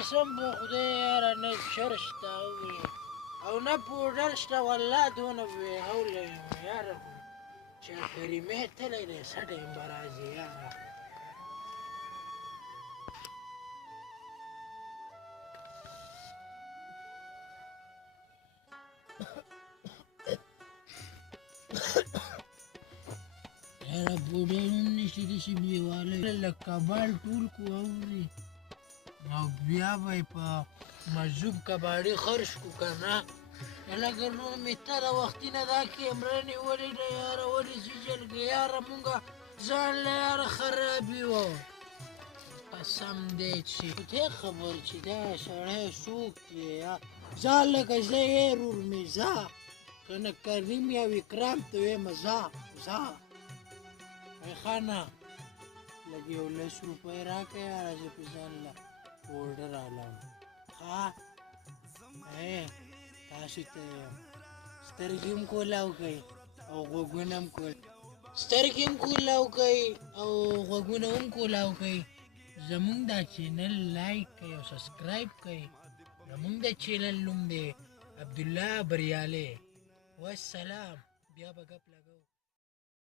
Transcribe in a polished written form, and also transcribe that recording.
قسم په خدای یاره نه شر شته او نه پوډر شته والله دونه بېغوله یم یاره چې کریمې تللی دی څه ټایم به راځي یاره یاره بوډۍ هم نشي داسې بېوالی لږ کباړ ټول کړو اورې او بیا به یې په مجذوب کباړي خرڅ کړو که نه لکه نور مې تره وختي نه دا کیمره نیولې ده یاره ولې سیجل کې یاره مونږه ځان له یاره خرابي وه قسم دی چې ته خبر چې دا سړی څوک دی ځه لکه زه یې رور مې ځه که نه کریم یا وکرام ته ویمه ځه ځه ښه نه لږ یو 10 روپۍ راکړه یاره زه په ځان له پوډر حلوم ښه تاسو ته سترګې هم کولاو کوئ او غوږونه هم سترګې هم کولاو کوئ او غوږونه هم کولاو کوئ زمونږ دا چینل لایک کوئ او سبسکرایب کوئ زمونږ د چینل نوم دی عبدالله بریالی والسلام بیا به ګپ لګوو